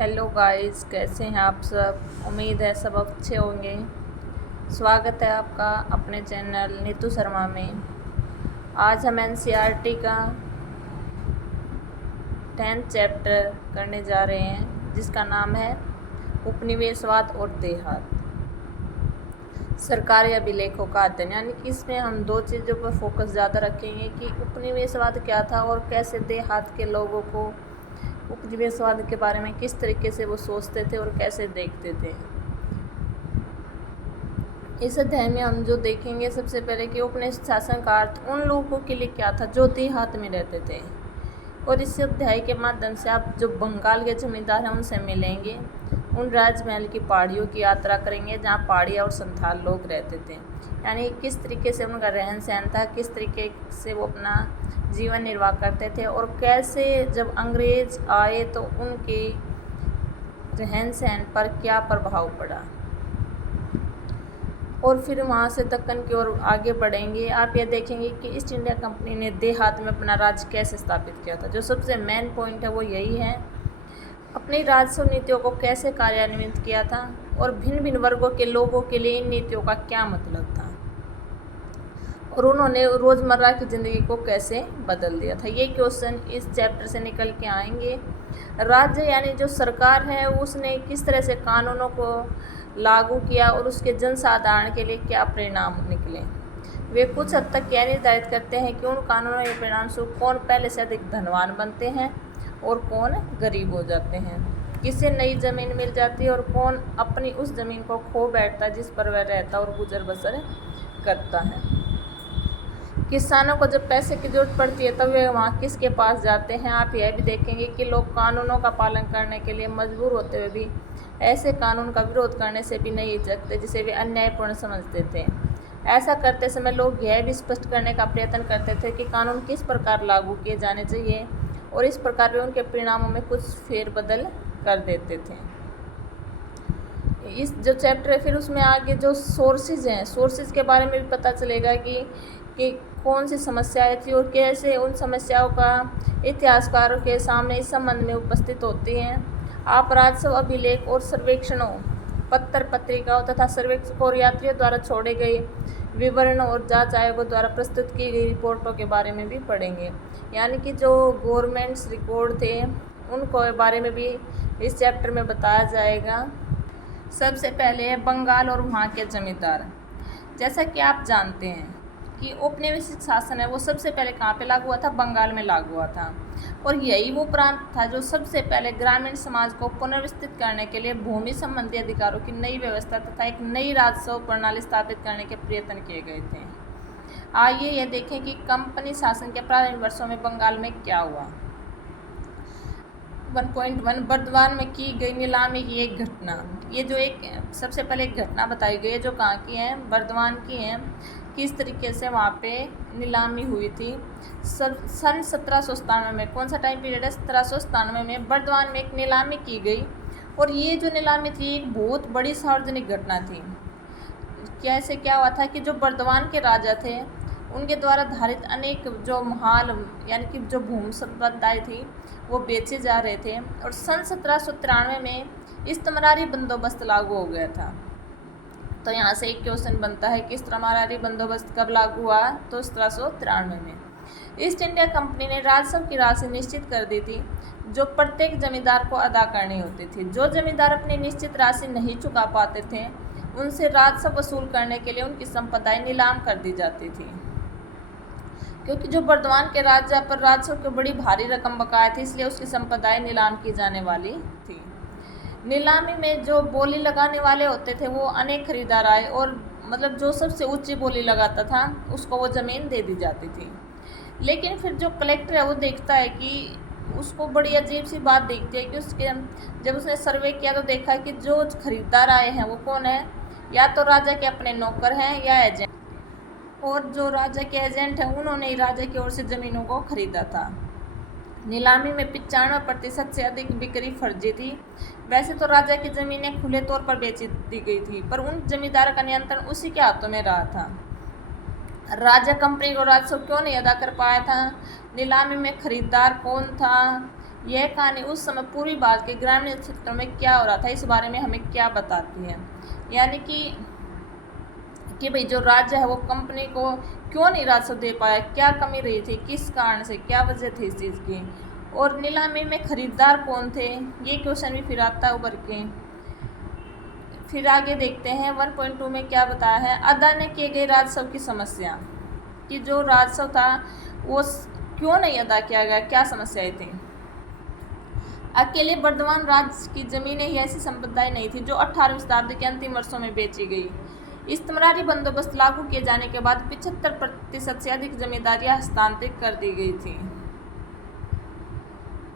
Hello guys, कैसे हैं आप सब। उम्मीद है सब अच्छे होंगे। स्वागत है आपका अपने चैनल नीतू शर्मा में। आज हम एनसीईआरटी का 10th चैप्टर करने जा रहे हैं, जिसका नाम है उपनिवेशवाद और देहात, सरकारी अभिलेखों का अध्ययन। यानी कि इसमें हम दो चीज़ों पर फोकस ज़्यादा रखेंगे कि उपनिवेशवाद क्या था और कैसे देहात के लोगों को उपनिवेशवाद के बारे में किस तरीके से वो सोचते थे और कैसे देखते थे। इस अध्याय में हम जो देखेंगे सबसे पहले कि उपनिवेश शासन का अर्थ उन लोगों के लिए क्या था जो देहात में रहते थे। और इस अध्याय के माध्यम से आप जो बंगाल के जमींदार हैं उनसे मिलेंगे, उन राजमहल की पहाड़ियों की यात्रा करेंगे जहाँ पहाड़िया और संथाल लोग रहते थे। यानी किस तरीके से उनका रहन सहन था, किस तरीके से वो अपना जीवन निर्वाह करते थे और कैसे जब अंग्रेज आए तो उनके रहन सहन पर क्या प्रभाव पड़ा। और फिर वहाँ से दक्कन की ओर आगे बढ़ेंगे। आप यह देखेंगे कि ईस्ट इंडिया कंपनी ने देहात में अपना राज्य कैसे स्थापित किया था। जो सबसे मेन पॉइंट है वो यही है, अपनी राजस्व नीतियों को कैसे कार्यान्वित किया था और भिन्न भिन्न वर्गों के लोगों के लिए इन नीतियों का क्या मतलब था और उन्होंने रोज़मर्रा की ज़िंदगी को कैसे बदल दिया था। ये क्वेश्चन इस चैप्टर से निकल के आएंगे। राज्य यानी जो सरकार है उसने किस तरह से कानूनों को लागू किया और उसके जनसाधारण के लिए क्या परिणाम निकले। वे कुछ हद तक यह निर्धारित करते हैं कि उन कानूनों के परिणाम से कौन पहले से अधिक धनवान बनते हैं और कौन गरीब हो जाते हैं, किसे नई ज़मीन मिल जाती है और कौन अपनी उस ज़मीन को खो बैठता है जिस पर वह रहता और गुजर बसर करता है। किसानों को जब पैसे की जरूरत पड़ती है तब वे वहाँ किसके पास जाते हैं। आप यह भी देखेंगे कि लोग कानूनों का पालन करने के लिए मजबूर होते हुए भी ऐसे कानून का विरोध करने से भी नहीं हिचकते जिसे वे अन्यायपूर्ण समझते थे। ऐसा करते समय लोग यह भी स्पष्ट करने का प्रयत्न करते थे कि कानून किस प्रकार लागू किए जाने चाहिए और इस प्रकार वे उनके परिणामों में कुछ फेरबदल कर देते थे। इस जो चैप्टर है फिर उसमें आगे जो सोर्सेज हैं, सोर्सेज के बारे में भी पता चलेगा कि कौन सी समस्याएं थी और कैसे उन समस्याओं का इतिहासकारों के सामने इस संबंध में उपस्थित होती हैं। आप राजस्व अभिलेख और सर्वेक्षणों, पत्र पत्रिकाओं तथा सर्वेक्षकों और यात्रियों द्वारा छोड़े गए विवरणों और जांच आयोगों द्वारा प्रस्तुत की गई रिपोर्टों के बारे में भी पढ़ेंगे। यानी कि जो गवर्नमेंट्स रिकॉर्ड थे उनको बारे में भी इस चैप्टर में बताया जाएगा। सबसे पहले है बंगाल और वहाँ के जमींदार। जैसा कि आप जानते हैं कि औपनिवेशिक शासन है वो सबसे पहले कहाँ पे लागू हुआ था, बंगाल में लागू हुआ था। और यही वो प्रांत था जो सबसे पहले ग्रामीण समाज को पुनर्व्यवस्थित करने के लिए भूमि संबंधी अधिकारों की नई व्यवस्था तथा एक नई राजस्व प्रणाली स्थापित करने के प्रयत्न किए गए थे। आइए यह देखें कि कंपनी शासन के प्रारंभिक वर्षों में बंगाल में क्या हुआ। 1.1 बर्दवान में की गई नीलामी की एक घटना। ये जो एक सबसे पहले एक घटना बताई गई है जो कहाँ की है, बर्दवान की है। किस तरीके से वहाँ पे नीलामी हुई थी सन 1797 में। कौन सा टाइम पीरियड है, 1797 में बर्दवान में एक नीलामी की गई। और ये जो नीलामी थी एक बहुत बड़ी सार्वजनिक घटना थी। कैसे क्या हुआ था कि जो बर्दवान के राजा थे उनके द्वारा धारित अनेक जो महाल यानी कि जो भूमि संपदाएँ थी वो बेचे जा रहे थे। और सन 1793 में इस्तमरारी बंदोबस्त लागू हो गया था। तो यहाँ से एक क्वेश्चन बनता है कि इस्तमरारी बंदोबस्त कब लागू हुआ, तो 1793 में। ईस्ट इंडिया कंपनी ने राजस्व की राशि निश्चित कर दी थी जो प्रत्येक जमींदार को अदा करनी होती थी। जो जमींदार अपनी निश्चित राशि नहीं चुका पाते थे उनसे राजस्व वसूल करने के लिए उनकी संपदाएं नीलाम कर दी जाती थी। क्योंकि जो बर्दवान के राजा पर राजस्व की बड़ी भारी रकम बकाया थी इसलिए उसकी संपदाएं नीलाम की जाने वाली थी। नीलामी में जो बोली लगाने वाले होते थे वो अनेक खरीदार आए और मतलब जो सबसे ऊंची बोली लगाता था उसको वो ज़मीन दे दी जाती थी। लेकिन फिर जो कलेक्टर है वो देखता है कि उसको बड़ी अजीब सी बात दिखती है कि उसके जब उसने सर्वे किया तो देखा कि जो खरीदार आए हैं वो कौन है, या तो राजा के अपने नौकर हैं या एजेंट। और जो राजा के एजेंट हैं उन्होंने ही राजा की ओर से ज़मीनों को खरीदा था। नीलामी में 95% से अधिक बिक्री फर्जी थी। वैसे तो राजा की ज़मीनें खुले तौर पर बेच दी गई थी पर उन जमींदार का नियंत्रण उसी के हाथों में रहा था। राजा कंपनी को राजस्व क्यों नहीं अदा कर पाया था, नीलामी में खरीदार कौन था, यह कहानी उस समय पूर्वी भारत के ग्रामीण क्षेत्रों में क्या हो रहा था इस बारे में हमें क्या बताती है। यानी कि भाई जो राज्य है वो कंपनी को क्यों नहीं राजस्व दे पाया, क्या कमी रही थी, किस कारण से, क्या वजह थी इस चीज़ की, और नीलामी में खरीदार कौन थे, ये क्वेश्चन भी फिर आता है उभर के। फिर आगे देखते हैं 1.2 में क्या बताया है, अदा न किए गए राजस्व की समस्या, कि जो राजस्व था वो क्यों नहीं अदा किया गया, क्या समस्याएं थी। अकेले बर्धमान राज्य की जमीनें ही ऐसी संपत्ति नहीं थी जो 18वीं शताब्दी के अंतिम वर्षों में बेची गई। इस्तेमारी बंदोबस्त लागू किए जाने के बाद 75% से अधिक जमींदारियां हस्तांतरित कर दी गई थी।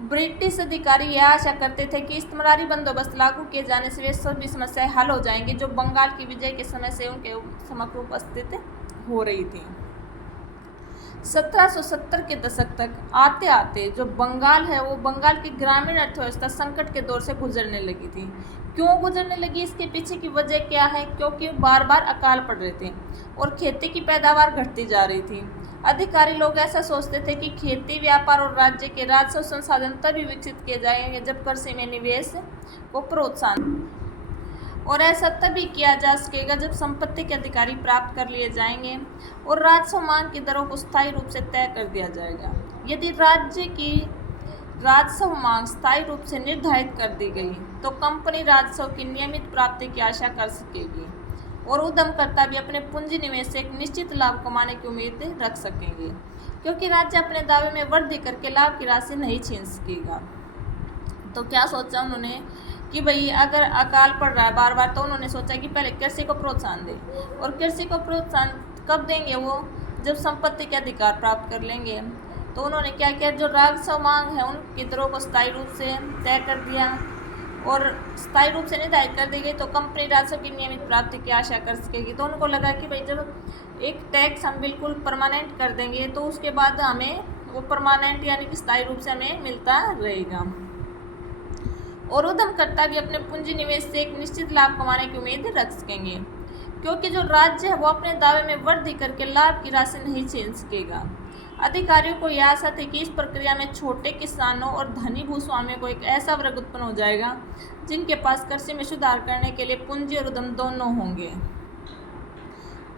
ब्रिटिश अधिकारी यह आशा करते थे कि इस्तेमारी बंदोबस्त लागू किए जाने से वे सभी समस्याएं हल हो जाएंगी जो बंगाल की विजय के समय से उनके समक्ष उपस्थित हो रही थी। 1770 के दशक तक आते आते जो बंगाल है वो बंगाल की ग्रामीण अर्थव्यवस्था संकट के दौर से गुजरने लगी थी। क्यों गुजरने लगी, इसके पीछे की वजह क्या है, क्योंकि बार बार अकाल पड़ रहे थे और खेती की पैदावार घटती जा रही थी। अधिकारी लोग ऐसा सोचते थे कि खेती, व्यापार और राज्य के राजस्व संसाधन तभी विकसित किए जाएंगे जब कृषि में निवेश को प्रोत्साहन, और ऐसा तभी किया जा सकेगा जब संपत्ति के अधिकारी प्राप्त कर लिए जाएंगे और राजस्व मांग की दरों को स्थायी रूप से तय कर दिया जाएगा। यदि राज्य की राजस्व मांग स्थायी रूप से निर्धारित कर दी गई तो कंपनी राजस्व की नियमित प्राप्ति की आशा कर सकेगी और उद्यमकर्ता भी अपने पूंजी निवेश से एक निश्चित लाभ कमाने की उम्मीद रख सकेंगे, क्योंकि राज्य अपने दावे में वृद्धि करके लाभ की राशि नहीं छीन सकेगा। तो क्या सोचा उन्होंने कि भाई अगर अकाल पड़ रहा है बार बार, तो उन्होंने सोचा कि पहले कृषि को प्रोत्साहन दें, और कृषि को प्रोत्साहन कब देंगे, वो जब संपत्ति के अधिकार प्राप्त कर लेंगे। तो उन्होंने क्या किया, जो राजस्व मांग है उनकी दरों को स्थायी रूप से तय कर दिया और स्थायी रूप से निर्धारित कर दी गई तो कंपनी राजस्व की नियमित प्राप्ति की आशा कर सकेगी। तो उनको लगा कि भाई जब एक टैक्स हम बिल्कुल परमानेंट कर देंगे तो उसके बाद हमें वो परमानेंट यानी कि स्थायी रूप से हमें मिलता रहेगा, और उद्यमकर्ता भी अपने पूंजी निवेश से एक निश्चित लाभ कमाने की उम्मीद रख सकेंगे, क्योंकि जो राज्य है वो अपने दावे में वृद्धि करके लाभ की राशि नहीं छीन सकेगा। अधिकारियों को यह आशा थी कि इस प्रक्रिया में छोटे किसानों और धनी भूस्वामियों को एक ऐसा वर्ग उत्पन्न हो जाएगा जिनके पास कृषि में सुधार करने के लिए पूंजी और उद्यम दोनों होंगे।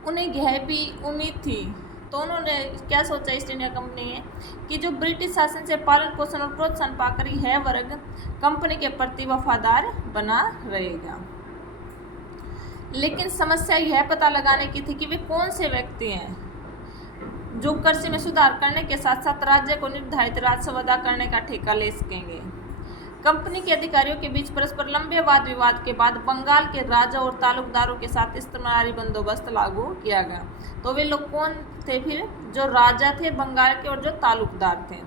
उन्हें यह भी उम्मीद थी, तो उन्होंने क्या सोचा ईस्ट इंडिया कंपनी ने कि जो ब्रिटिश शासन से पालन पोषण और प्रोत्साहन पाकर यह वर्ग कंपनी के प्रति वफादार बना रहेगा। लेकिन समस्या यह पता लगाने की थी कि वे कौन से व्यक्ति हैं जो कृषि में सुधार करने के साथ साथ राज्य को निर्धारित राजस्व अदा करने का ठेका ले सकेंगे। कंपनी के अधिकारियों के बीच परस्पर लंबे वाद विवाद के बाद बंगाल के राजा और तालुकदारों के साथ इस्तेमारी बंदोबस्त लागू किया गया। तो वे लोग कौन थे फिर, जो राजा थे बंगाल के और जो तालुकदार थे।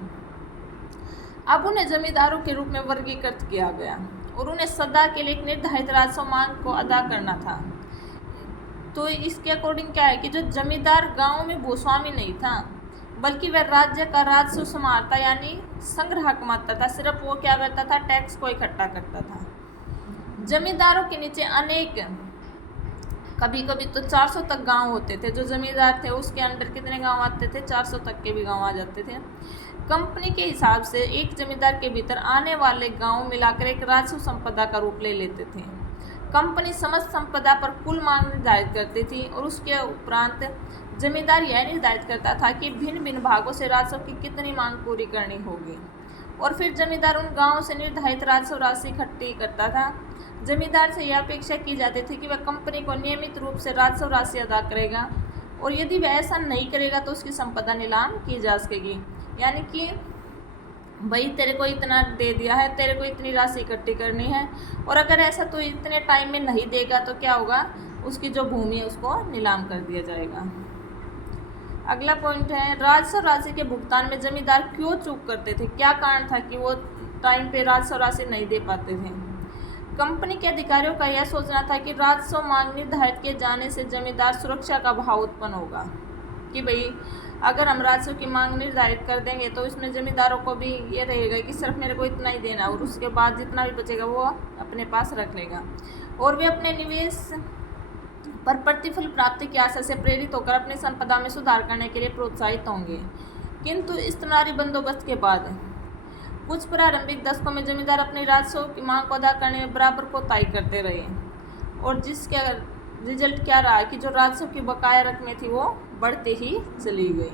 अब उन्हें जमींदारों के रूप में वर्गीकृत किया गया और उन्हें सदा के लिए एक निर्धारित राजस्व मांग को अदा करना था। तो इसके अकॉर्डिंग क्या है कि जो जमींदार गांव में भूस्वामी नहीं था बल्कि वह राज्य का राजस्व संभालता यानी संग्राहक मानता था। सिर्फ वो क्या करता था, टैक्स को इकट्ठा करता था। जमींदारों के नीचे अनेक, कभी कभी तो 400 तक गांव होते थे। जो जमींदार थे उसके अंडर कितने गांव आते थे, 400 तक के भी गांव आ जाते थे। कंपनी के हिसाब से एक जमींदार के भीतर आने वाले गांव मिलाकर एक राजस्व संपदा का रूप ले लेते थे। कंपनी समस्त संपदा पर कुल मांग निर्धारित करती थी और उसके उपरांत जमींदार यह निर्धारित करता था कि भिन्न भिन्न भागों से राजस्व की कितनी मांग पूरी करनी होगी, और फिर जमींदार उन गांवों से निर्धारित राजस्व राशि इकट्ठी करता था। जमींदार से यह अपेक्षा की जाती थी कि वह कंपनी को नियमित रूप से राजस्व राशि अदा करेगा, और यदि वह ऐसा नहीं करेगा तो उसकी संपदा नीलाम की जा सकेगी। यानी कि भाई तेरे को इतना दे दिया है, तेरे को इतनी राशि इकट्ठी करनी है, और अगर ऐसा तो इतने टाइम में नहीं देगा तो क्या होगा, उसकी जो भूमि है उसको नीलाम कर दिया जाएगा। अगला पॉइंट है, राजस्व राशि के भुगतान में जमींदार क्यों चूक करते थे, क्या कारण था कि वो टाइम पे राजस्व राशि नहीं दे पाते थे। कंपनी के अधिकारियों का यह सोचना था कि राजस्व मांग निर्धारित किए जाने से जमींदार सुरक्षा का भाव उत्पन्न होगा कि भाई अगर हम राजस्व की मांग निर्धारित कर देंगे तो इसमें जमींदारों को भी ये रहेगा कि सिर्फ मेरे को इतना ही देना और उसके बाद जितना भी बचेगा वो अपने पास रख लेगा, और वे अपने निवेश पर प्रतिफल प्राप्ति की आशा से प्रेरित होकर अपनी संपदा में सुधार करने के लिए प्रोत्साहित होंगे। किंतु इस्तेमारी बंदोबस्त के बाद कुछ प्रारंभिक दशकों में जमींदार अपनी राजस्व की मांग को अदा करने में बराबर कोताही करते रहे और जिसके रिजल्ट क्या रहा कि जो राजस्व की बकाया रकमें थी वो बढ़ती ही चली गई।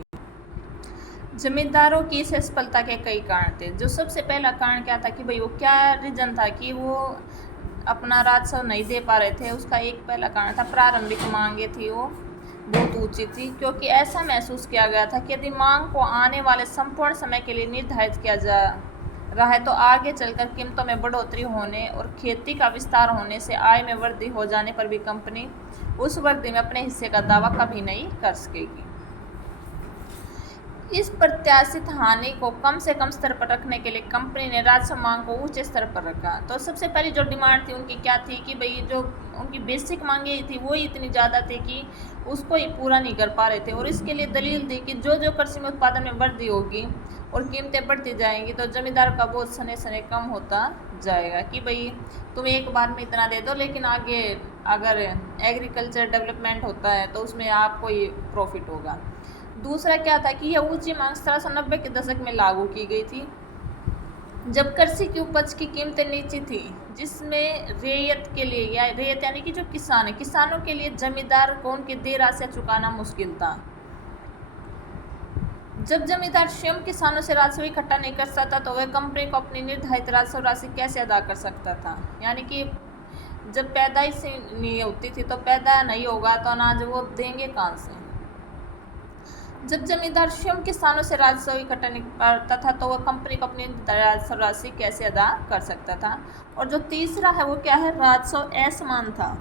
जमींदारों की इस असफलता के कई कारण थे। जो सबसे पहला कारण क्या था कि भाई वो क्या रीजन था कि वो अपना राजस्व नहीं दे पा रहे थे। उसका एक पहला कारण था प्रारंभिक मांगे थी वो बहुत ऊंची थी, क्योंकि ऐसा महसूस किया गया था कि यदि मांग को आने वाले संपूर्ण समय के लिए निर्धारित किया जा रहा है तो आगे चलकर कीमतों में बढ़ोतरी होने और खेती का विस्तार होने से आय में वृद्धि हो जाने पर भी कंपनी उस वृद्धि में अपने हिस्से का दावा कभी नहीं कर सकेगी। इस प्रत्याशित हानि को कम से कम स्तर पर रखने के लिए कंपनी ने राजस्व मांग को ऊंचे स्तर पर रखा। तो सबसे पहली जो डिमांड थी उनकी क्या थी कि भाई जो उनकी बेसिक मांगे थी वो ही इतनी ज़्यादा थी कि उसको ही पूरा नहीं कर पा रहे थे और इसके लिए दलील दी कि जो जो कृषि में उत्पादन में वृद्धि होगी और कीमतें बढ़ती जाएंगी तो जमींदार का बोझ सने सने कम होता जाएगा कि भाई तुम एक बार में इतना दे दो, लेकिन आगे अगर एग्रीकल्चर डेवलपमेंट होता है तो उसमें आपको ही प्रॉफिट होगा। दूसरा क्या था कि यह ऊंची मांग 1790 के दशक में लागू की गई थी, जब कृषि की उपज की कीमतें नीची थी, जिसमें रेयत के लिए या रेयत यानी कि जो किसान है, किसानों के लिए जमींदार को उनकी देय राशि चुकाना मुश्किल था। जब जमींदार स्वयं किसानों से राजस्व इकट्ठा नहीं कर सकता तो वह कंपनी को अपनी निर्धारित राजस्व राशि कैसे अदा कर सकता था। यानी कि जब पैदाइश नहीं होती थी तो पैदा नहीं होगा तो अनाज वो देंगे कहाँ से। जब जमींदार स्वयं किसानों से राजस्व इकट्ठा नहीं करता था तो वह कंपनी को अपनी राजस्व राशि कैसे अदा कर सकता था। और जो तीसरा है वो क्या है, राजस्व असमान था।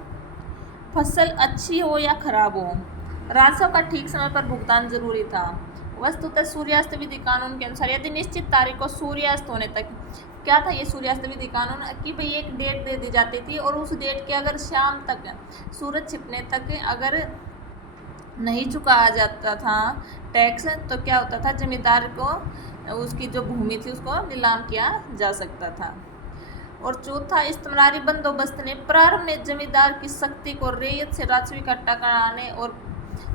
फसल अच्छी हो या खराब हो, राजस्व का ठीक समय पर भुगतान जरूरी था। वस्तुतः सूर्यास्त विधि कानून के अनुसार यदि निश्चित तारीख को सूर्यास्त होने तक, क्या था ये सूर्यास्त विधि कानून कि भाई एक डेट दे दी जाती थी और उस डेट के अगर शाम तक सूरज छिपने तक अगर नहीं चुकाया जाता था टैक्स तो क्या होता था, जमींदार को उसकी जो भूमि थी उसको नीलाम किया जा सकता था। और चौथा, इस्तेमारी बंदोबस्त ने प्रारंभ में जमींदार की शक्ति को रेयत से राजस्व इकट्ठा कराने और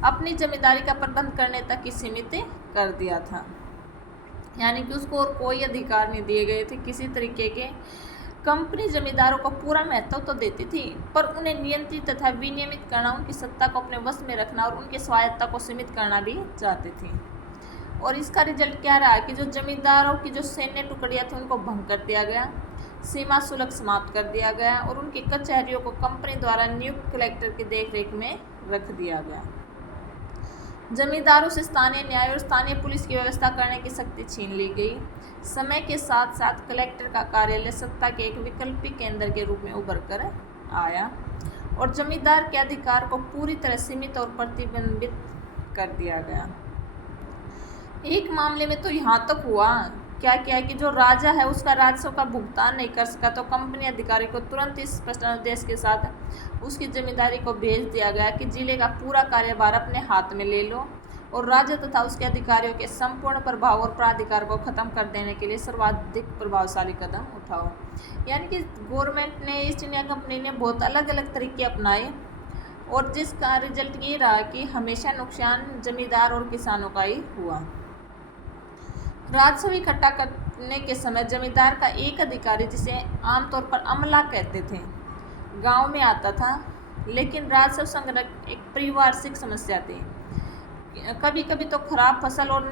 अपनी जमींदारी का प्रबंध करने तक ही सीमित कर दिया था। यानी कि उसको और कोई अधिकार नहीं दिए गए थे किसी तरीके के। कंपनी जमींदारों को पूरा महत्व तो देती थी पर उन्हें नियंत्रित तथा विनियमित करना, उनकी सत्ता को अपने वश में रखना और उनकी स्वायत्तता को सीमित करना भी चाहती थी। और इसका रिजल्ट क्या रहा कि जो जमींदारों की जो सैन्य टुकड़ियाँ थी उनको भंग कर दिया गया, सीमा शुल्क समाप्त कर दिया गया और उनकी कचहरियों को कंपनी द्वारा नियुक्त कलेक्टर की देखरेख में रख दिया गया। जमींदारों से स्थानीय न्याय और स्थानीय पुलिस की व्यवस्था करने की शक्ति छीन ली गई। समय के साथ साथ कलेक्टर का कार्यालय सत्ता के एक वैकल्पिक केंद्र के रूप में उभर कर आया और जमींदार के अधिकार को पूरी तरह सीमित और प्रतिबंधित कर दिया गया। एक मामले में तो यहाँ तक हुआ क्या किया कि जो राजा है उसका राजस्व का भुगतान नहीं कर सका तो कंपनी अधिकारी को तुरंत इस स्पष्ट निर्देश के साथ उसकी जमींदारी को भेज दिया गया कि जिले का पूरा कार्यभार अपने हाथ में ले लो और राजा तथा उसके अधिकारियों के संपूर्ण प्रभाव और प्राधिकार को खत्म कर देने के लिए सर्वाधिक प्रभावशाली कदम उठाओ। यानी कि गवर्नमेंट ने, ईस्ट इंडिया कंपनी ने बहुत अलग अलग तरीके अपनाए और जिसका रिजल्ट ये रहा कि हमेशा नुकसान जमींदार और किसानों का ही हुआ। राजस्व इकट्ठा करने के समय जमींदार का एक अधिकारी, जिसे आमतौर पर अमला कहते थे, गांव में आता था, लेकिन राजस्व संग्रह एक परिवार्षिक समस्या थी। कभी कभी तो खराब फसल और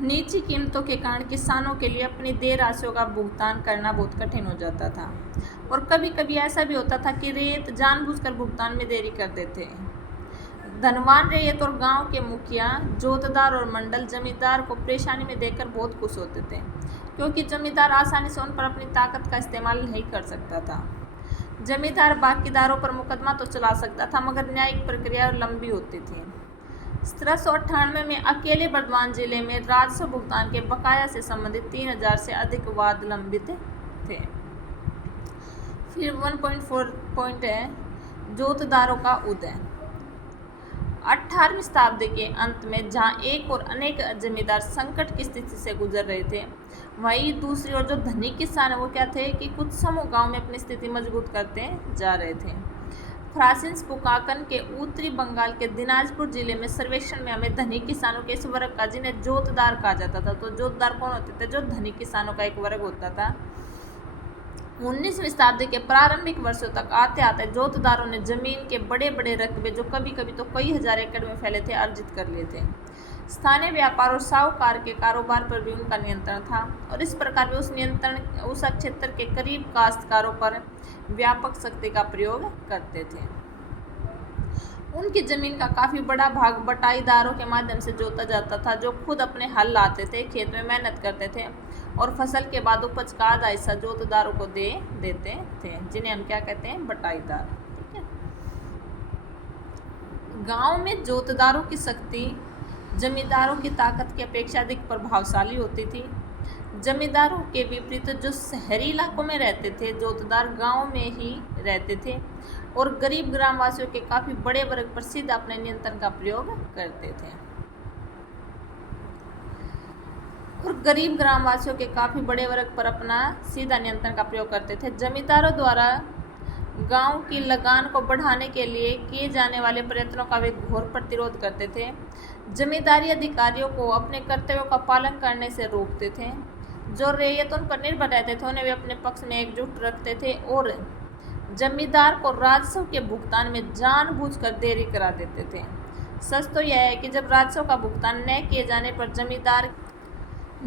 नीची कीमतों के कारण किसानों के लिए अपनी देय राशियों का भुगतान करना बहुत कठिन हो जाता था और कभी कभी ऐसा भी होता था कि रेत जानबूझकर भुगतान में देरी कर देते। धनवान रेयत और गांव के मुखिया, जोतदार और मंडल जमींदार को परेशानी में देखकर बहुत खुश होते थे, क्योंकि जमींदार आसानी से उन पर अपनी ताकत का इस्तेमाल नहीं कर सकता था। जमींदार बाकीदारों पर मुकदमा तो चला सकता था मगर न्यायिक प्रक्रिया लंबी होती थी। 1798 में अकेले बर्धमान जिले में राजस्व भुगतान के बकाया से संबंधित 3000 से अधिक वाद लंबित थे। फिर 1.4 पॉइंट है जोतदारों का उदय। 18वीं शताब्दी के अंत में जहां एक और अनेक जमींदार संकट की स्थिति से गुजर रहे थे, वहीं दूसरी ओर जो धनी किसान है वो क्या थे कि कुछ समूह गांव में अपनी स्थिति मजबूत करते जा रहे थे। फ्रांसिस पुकाकन के उत्तरी बंगाल के दिनाजपुर जिले में सर्वेक्षण में हमें धनिक किसानों के इस वर्ग का, जिन्हें जोतदार कहा जाता था। तो जोतदार कौन होते थे? जो धनिक किसानों का एक वर्ग होता था। 19वीं शताब्दी के प्रारंभिक वर्षों तक आते आते जोतदारों ने जमीन के बड़े बड़े रकबे, जो कभी कभी तो कई हजार एकड़ में फैले थे, अर्जित कर लिए थे। स्थानीय व्यापार और साहूकार के कारोबार पर भी उनका नियंत्रण था और इस प्रकार वे उस क्षेत्र के करीब काश्तकारों पर व्यापक शक्ति का प्रयोग करते थे। उनकी जमीन का काफी बड़ा भाग बटाईदारों के माध्यम से जोता जाता था, जो खुद अपने हल लाते थे, खेत में मेहनत करते थे और फसल के बाद उपज का आधा हिस्सा जोतदारों को दे देते थे, जिन्हें हम क्या कहते हैं? बटाईदार। ठीक है। गांव में जोतदारों की शक्ति जमींदारों की ताकत की अपेक्षा अधिक प्रभावशाली होती थी। जमींदारों के विपरीत जो शहरी इलाकों में रहते थे, जोतदार गांव में ही रहते थे और गरीब ग्रामवासियों के काफी बड़े वर्ग पर सीधा अपने नियंत्रण का प्रयोग करते थे। और गरीब ग्रामवासियों के काफी बड़े वर्ग पर अपना सीधा नियंत्रण का प्रयोग करते थे। जमींदारों द्वारा गांव की लगान को बढ़ाने के लिए किए जाने वाले प्रयत्नों का वे घोर प्रतिरोध करते थे। जमींदारी अधिकारियों को अपने कर्तव्यों का पालन करने से रोकते थे। जो रैयत उन पर निर्भर रहते थे उन्हें वे अपने पक्ष में एकजुट रखते थे और जमींदार को राजस्व के भुगतान में जानबूझकर देरी करा देते थे। सच तो यह है कि जब राजस्व का भुगतान न किए जाने पर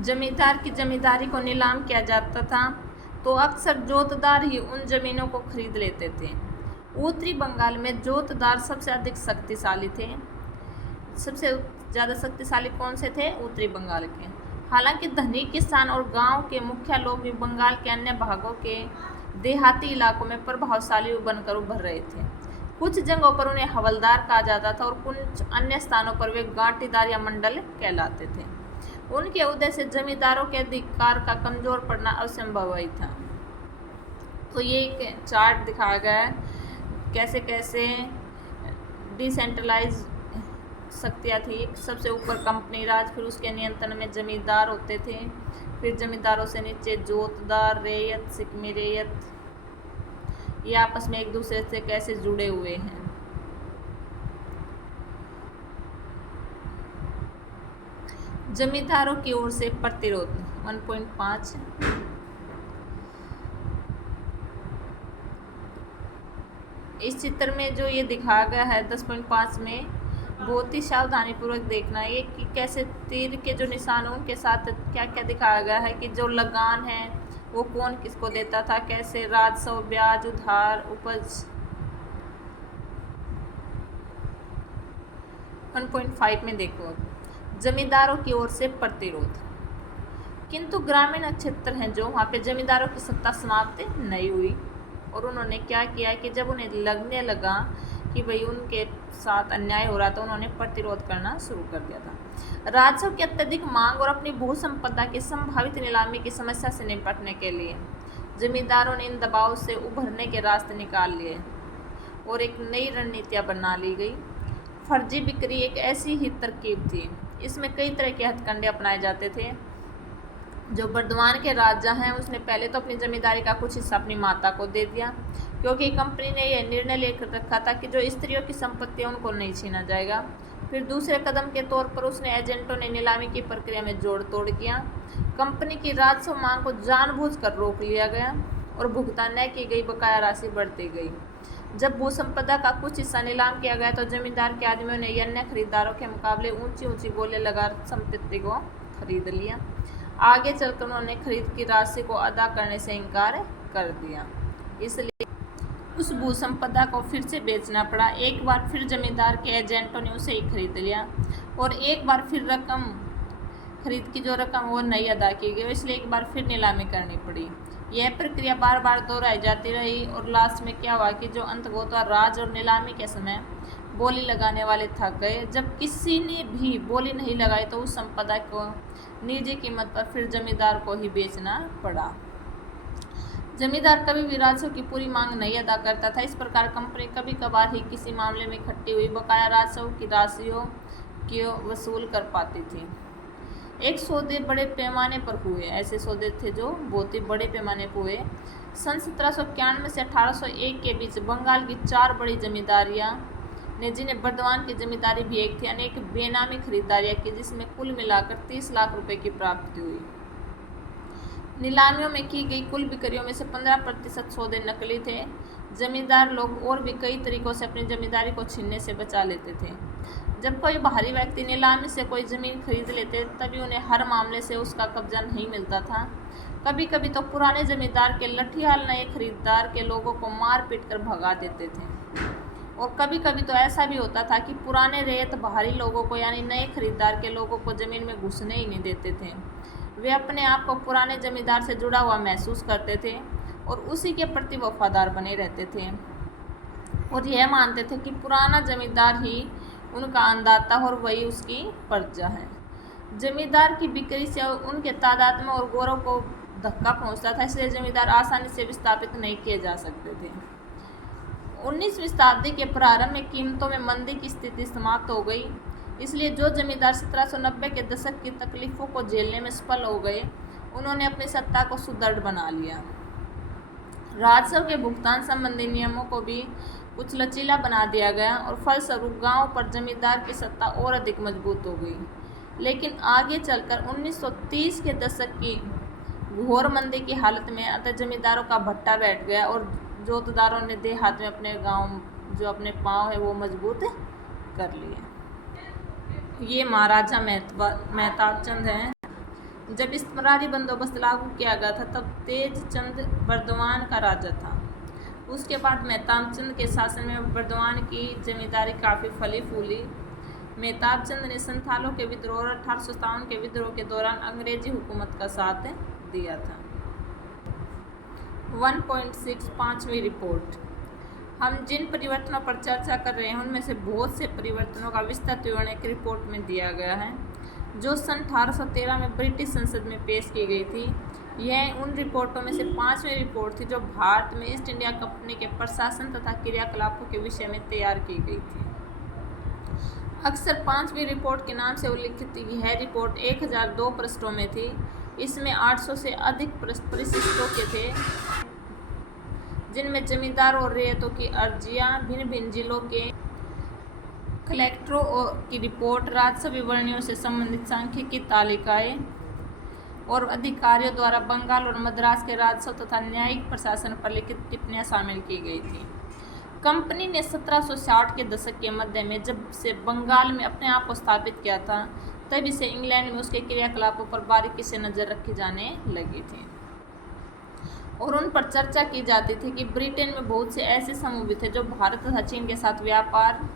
जमींदार की जमींदारी को नीलाम किया जाता था, तो अक्सर जोतदार ही उन जमीनों को खरीद लेते थे। उत्तरी बंगाल में जोतदार सबसे अधिक शक्तिशाली थे। सबसे ज़्यादा शक्तिशाली कौन से थे? उत्तरी बंगाल के। हालांकि धनिक किसान और गांव के मुखिया लोग भी बंगाल के अन्य भागों के देहाती इलाकों में प्रभावशाली बनकर उभर रहे थे। कुछ जगहों पर उन्हें हवलदार कहा जाता था और कुछ अन्य स्थानों पर वे गांठीदार या मंडल कहलाते थे। उनके उदय से जमींदारों के अधिकार का कमजोर पड़ना असंभव ही था। तो ये एक चार्ट दिखाया गया है कैसे कैसे डिसेंट्रलाइज शक्तियाँ थी। सबसे ऊपर कंपनी राज, फिर उसके नियंत्रण में जमींदार होते थे, फिर जमींदारों से नीचे जोतदार, रेयत, सिकमी रेयत, ये आपस में एक दूसरे से कैसे जुड़े हुए हैं। जमींदारों की ओर से प्रतिरोध 1.5। इस चित्र में जो ये दिखाया गया है 10.5 में, बहुत ही सावधानीपूर्वक देखना है कि कैसे तीर के जो निशान हैं उनके साथ क्या क्या दिखाया गया है कि जो लगान है वो कौन किसको देता था, कैसे राजस्व, ब्याज, उधार, उपज। 1.5 में देखो जमींदारों की ओर से प्रतिरोध। किंतु ग्रामीण क्षेत्र हैं जो वहाँ पे जमींदारों की सत्ता समाप्त नहीं हुई और उन्होंने क्या किया कि जब उन्हें लगने लगा कि भाई उनके साथ अन्याय हो रहा था, उन्होंने प्रतिरोध करना शुरू कर दिया था। राजस्व की अत्यधिक मांग और अपनी भू संपदा की संभावित नीलामी की समस्या से निपटने के लिए जमींदारों ने इन दबाव से उभरने के रास्ते निकाल लिए और एक नई रणनीतियाँ बना ली गई। फर्जी बिक्री एक ऐसी ही तरकीब थी। इसमें कई तरह के हथकंडे अपनाए जाते थे। जो बर्दवान के राजा हैं उसने पहले तो अपनी जमींदारी का कुछ हिस्सा अपनी माता को दे दिया, क्योंकि कंपनी ने यह निर्णय लेकर रखा था कि जो स्त्रियों की संपत्ति है उनको नहीं छीना जाएगा। फिर दूसरे कदम के तौर पर उसने एजेंटों ने नीलामी की प्रक्रिया में जोड़ तोड़ किया। कंपनी की राजस्व मांग को जानबूझकर रोक लिया गया और भुगतान न की गई बकाया राशि बढ़ती गई। जब भू संपदा का कुछ हिस्सा नीलाम किया गया तो जमींदार के आदमियों ने अन्य खरीदारों के मुकाबले ऊंची ऊंची बोलियां लगा संपत्ति को खरीद लिया। आगे चलकर उन्होंने खरीद की राशि को अदा करने से इनकार कर दिया, इसलिए उस भू संपदा को फिर से बेचना पड़ा। एक बार फिर जमींदार के एजेंटों ने उसे ही खरीद लिया और एक बार फिर खरीद की जो रकम वो नहीं अदा की गई, इसलिए एक बार फिर नीलामी करनी पड़ी। यह प्रक्रिया बार बार दोहराई जाती रही और लास्ट में क्या हुआ कि जो अंततः राज और नीलामी के समय बोली लगाने वाले थक गए। जब किसी ने भी बोली नहीं लगाई तो उस संपदा को निजी कीमत पर फिर जमींदार को ही बेचना पड़ा। जमींदार कभी भी राजस्व की पूरी मांग नहीं अदा करता था। इस प्रकार कंपनी कभी कभार ही किसी मामले में इकट्ठी हुई बकाया राजस्व की राशियों को वसूल कर पाती थी। एक सौदे बड़े पैमाने पर हुए, ऐसे सौदे थे जो बहुत ही बड़े पैमाने पर हुए। सन 1791 से 1801 के बीच बंगाल की 4 बड़ी जमींदारियां ने, जिन्हें बर्दवान की जमींदारी भी एक थी, अनेक बेनामी खरीदारियां की, जिसमें कुल मिलाकर 30 लाख रुपए की प्राप्ति हुई। नीलामियों में की गई कुल बिक्रियों में से 15% सौदे नकली थे। जमींदार लोग और भी कई तरीकों से अपनी जमींदारी को छीनने से बचा लेते थे। जब कोई बाहरी व्यक्ति नीलामी से कोई ज़मीन खरीद लेते, तभी उन्हें हर मामले से उसका कब्जा नहीं मिलता था। कभी कभी तो पुराने जमींदार के लठियाल नए खरीदार के लोगों को मार पीट कर भगा देते थे, और कभी कभी तो ऐसा भी होता था कि पुराने रेत बाहरी लोगों को, यानी नए खरीदार के लोगों को ज़मीन में घुसने ही नहीं देते थे। वे अपने आप को पुराने जमींदार से जुड़ा हुआ महसूस करते थे और उसी के प्रति वफादार बने रहते थे, और यह मानते थे कि पुराना जमींदार ही उनका अन्नदाता और वही उसकी प्रजा है। जमींदार की बिक्री से उनके तादाद में और गौरव को धक्का पहुंचता था, इसलिए जमींदार आसानी से विस्थापित नहीं किए जा सकते थे। 19वीं शताब्दी के प्रारंभ में कीमतों में मंदी की स्थिति समाप्त हो गई, इसलिए जो जमींदार 1790 के दशक की तकलीफों को झेलने में सफल हो गए, उन्होंने अपनी सत्ता को सुदृढ़ बना लिया। राजस्व के भुगतान संबंधी नियमों को भी कुछ लचीला बना दिया गया और फलस्वरूप गांव पर जमींदार की सत्ता और अधिक मजबूत हो गई। लेकिन आगे चलकर 1930 के दशक की घोर मंदी की हालत में अतः जमींदारों का भट्टा बैठ गया और जोतदारों ने देहात में अपने गांव जो अपने पांव है वो मजबूत कर लिए। ये महाराजा मेहताब चंद हैं। जब इस्तमरारी बंदोबस्त लागू किया गया था तब तेज चंद बर्दवान का राजा था। उसके बाद मेहताब चंद के शासन में बर्दवान की जमींदारी काफ़ी फली फूली। मेहताब चंद ने संथालों के विद्रोह और 1857 के विद्रोह के दौरान अंग्रेजी हुकूमत का साथ दिया था। 1.6 पाँचवीं रिपोर्ट। हम जिन परिवर्तनों पर चर्चा कर रहे हैं उनमें से बहुत से परिवर्तनों का विस्तृत विवरण एक रिपोर्ट में दिया गया है, जो सन 1813 में ब्रिटिश संसद में पेश की गई थी। यह उन रिपोर्टों में से 5वीं रिपोर्ट थी जो भारत में ईस्ट इंडिया कंपनी के प्रशासन तथा क्रियाकलापों के विषय में तैयार की गई थी। अक्सर 5वीं रिपोर्ट के नाम से उल्लिखित यह रिपोर्ट 1002 पृष्ठों में थी। इसमें 800 से अधिक परिशिष्टों के थे, जिनमें जमींदारों और रैयतों की अर्जियां, भिन्न भिन्न जिलों के कलेक्टरों की रिपोर्ट, राजस्व विवरणियों से संबंधित सांख्यिकी तालिकाएं और अधिकारियों द्वारा बंगाल और मद्रास के राजस्व तथा न्यायिक प्रशासन पर लिखित टिप्पणियां शामिल की गई थी। कंपनी ने 1760 के दशक के मध्य में जब से बंगाल में अपने आप को स्थापित किया था, तभी से इंग्लैंड में उसके क्रियाकलापों पर बारीकी से नज़र रखी जाने लगी थी और उन पर चर्चा की जाती थी कि ब्रिटेन में बहुत से ऐसे समूह भी थे जो भारत तथा चीन के साथ व्यापार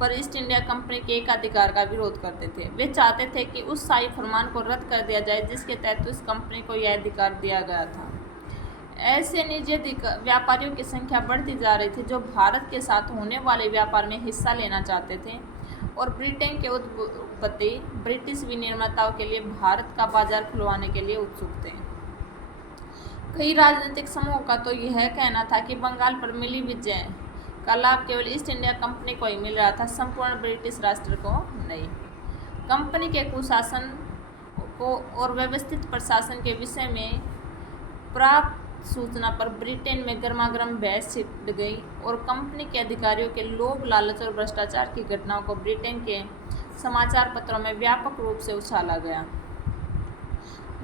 पर ईस्ट इंडिया कंपनी के एकाधिकार का विरोध करते थे। वे चाहते थे कि उस शाही फरमान को रद्द कर दिया जाए जिसके तहत उस कंपनी को यह अधिकार दिया गया था। ऐसे निजी व्यापारियों की संख्या बढ़ती जा रही थी जो भारत के साथ होने वाले व्यापार में हिस्सा लेना चाहते थे और ब्रिटेन के उद्योगपति ब्रिटिश विनिर्माताओं के लिए भारत का बाजार खुलवाने के लिए उत्सुक थे। कई राजनीतिक समूहों का तो यह कहना था कि बंगाल पर मिली विजय का लाभ केवल ईस्ट इंडिया कंपनी को ही मिल रहा था, संपूर्ण ब्रिटिश राष्ट्र को नहीं। कंपनी के कुशासन को और व्यवस्थित प्रशासन के विषय में प्राप्त सूचना पर ब्रिटेन में गर्मागर्म बहस छिड़ गई और कंपनी के अधिकारियों के लोभ, लालच और भ्रष्टाचार की घटनाओं को ब्रिटेन के समाचार पत्रों में व्यापक रूप से उछाला गया।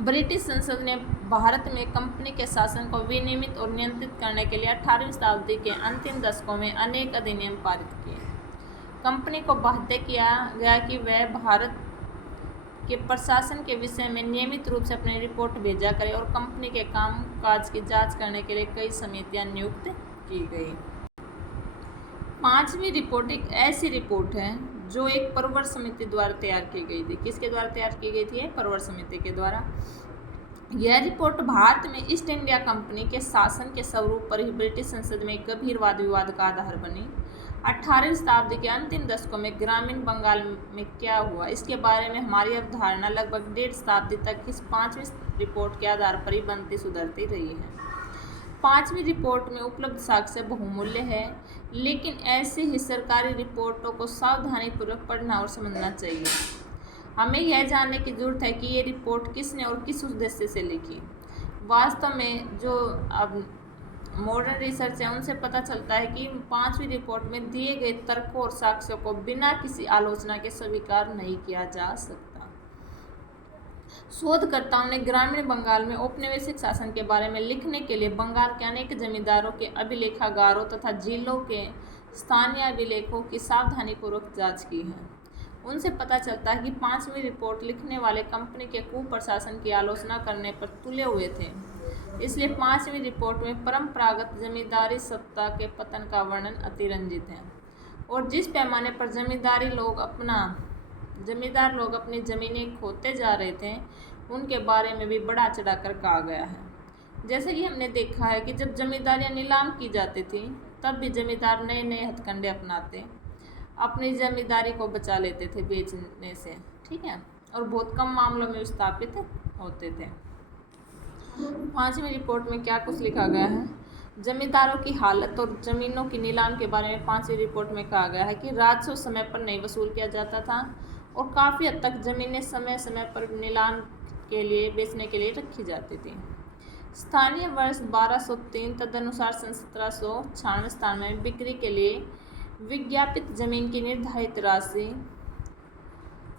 ब्रिटिश संसद ने भारत में कंपनी के शासन को विनियमित और नियंत्रित करने के लिए 18वीं शताब्दी के अंतिम दशकों में अनेक अधिनियम पारित किए। कंपनी को बाध्य किया गया कि वह भारत के प्रशासन के विषय में नियमित रूप से अपनी रिपोर्ट भेजा करे और कंपनी के कामकाज की जांच करने के लिए कई समितियां नियुक्त की गई। 5वीं रिपोर्ट एक ऐसी रिपोर्ट है जो एक परवर समिति द्वारा तैयार की गई थी। किसके द्वारा तैयार की गई थी? परवर समिति के द्वारा। यह रिपोर्ट भारत में ईस्ट इंडिया कंपनी के शासन के स्वरूप पर ही ब्रिटिश संसद में गंभीर वाद विवाद का आधार बनी। 18वीं शताब्दी के अंतिम दशकों में ग्रामीण बंगाल में क्या हुआ, इसके बारे में हमारी अवधारणा लगभग 1.5 शताब्दी तक इस 5वीं रिपोर्ट के आधार पर ही बनती सुधरती रही है। 5वीं रिपोर्ट में उपलब्ध साक्ष्य बहुमूल्य है, लेकिन ऐसे ही सरकारी रिपोर्टों को सावधानीपूर्वक पढ़ना और समझना चाहिए। हमें यह जानने की ज़रूरत है कि ये रिपोर्ट किसने और किस उद्देश्य से लिखी। वास्तव में जो अब मॉडर्न रिसर्च है उनसे पता चलता है कि 5वीं रिपोर्ट में दिए गए तर्कों और साक्ष्यों को बिना किसी आलोचना के स्वीकार नहीं किया जा सकता। शोधकर्ताओं ने ग्रामीण बंगाल में औपनिवेशिक शासन के बारे में लिखने के लिए बंगाल के अनेक जमींदारों के अभिलेखागारों तथा जिलों के स्थानीय अभिलेखों की सावधानीपूर्वक जांच की है। उनसे पता चलता है कि 5वीं रिपोर्ट लिखने वाले कंपनी के कुप्रशासन की आलोचना करने पर तुले हुए थे। इसलिए 5वीं रिपोर्ट में परंपरागत जमींदारी सत्ता के पतन का वर्णन अतिरंजित है और जिस पैमाने पर जमींदार लोग अपनी ज़मीनें खोते जा रहे थे उनके बारे में भी बढ़ा चढ़ाकर कहा गया है। जैसे कि हमने देखा है कि जब जमींदारियां नीलाम की जाती थी तब भी जमींदार नए नए हथकंडे अपनाते अपनी जमींदारी को बचा लेते थे बेचने से, ठीक है, और बहुत कम मामलों में विस्थापित होते थे। 5वीं रिपोर्ट में क्या कुछ लिखा गया है? जमींदारों की हालत और ज़मीनों की नीलाम के बारे में 5वीं रिपोर्ट में कहा गया है कि राजस्व समय पर नहीं वसूल किया जाता था और काफ़ी हद तक ज़मीनें समय समय पर नीलाम के लिए बेचने के लिए रखी जाती थी। स्थानीय वर्ष 1203 तदनुसार सन 1796 में बिक्री के लिए विज्ञापित जमीन की निर्धारित राशि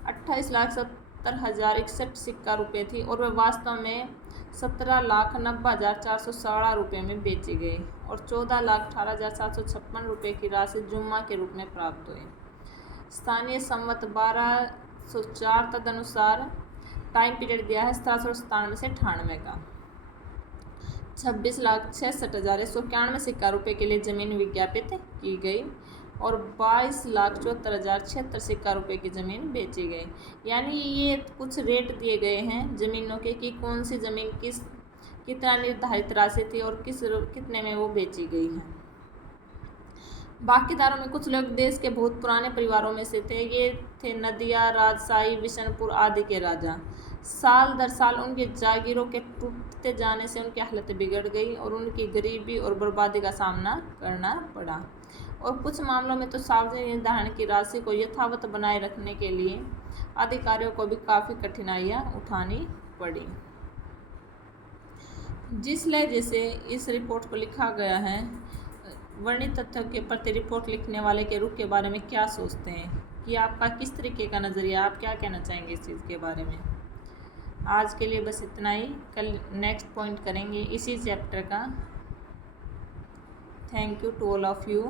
28,70,61 सिक्का रुपये थी और वह वास्तव में 17,90,416 रुपये में बेची गई और 14,18,756 रुपये की राशि जुम्मा के रूप में प्राप्त हुई। स्थानीय संवत 1204 तदनुसार टाइम पीरियड दिया है 1797 से 98 का। 26,66,191 सिक्का रुपये के लिए ज़मीन विज्ञापित की गई और 22,74,076 सिक्का रुपये की ज़मीन बेची गई। यानी ये कुछ रेट दिए गए हैं ज़मीनों के कि कौन सी ज़मीन कितना निर्धारित राशि थी और कितने में वो बेची गई है। बाकीदारों में कुछ लोग देश के बहुत पुराने परिवारों में से थे। ये थे नदिया, राजशाही, बिशनपुर आदि के राजा। साल दर साल उनके जागीरों के टूटते जाने से उनकी हालत बिगड़ गई और उनकी गरीबी और बर्बादी का सामना करना पड़ा और कुछ मामलों में तो सार्वजनिक निर्धारण की राशि को यथावत बनाए रखने के लिए अधिकारियों को भी काफ़ी कठिनाइयाँ उठानी पड़ी। जिस लहजे से इस रिपोर्ट को लिखा गया है, वर्णित तथ्यों के प्रति रिपोर्ट लिखने वाले के रुख के बारे में क्या सोचते हैं कि आपका किस तरीके का नज़रिया, आप क्या कहना चाहेंगे इस चीज़ के बारे में। आज के लिए बस इतना ही, कल नेक्स्ट पॉइंट करेंगे इसी चैप्टर का। Thank you to all of you.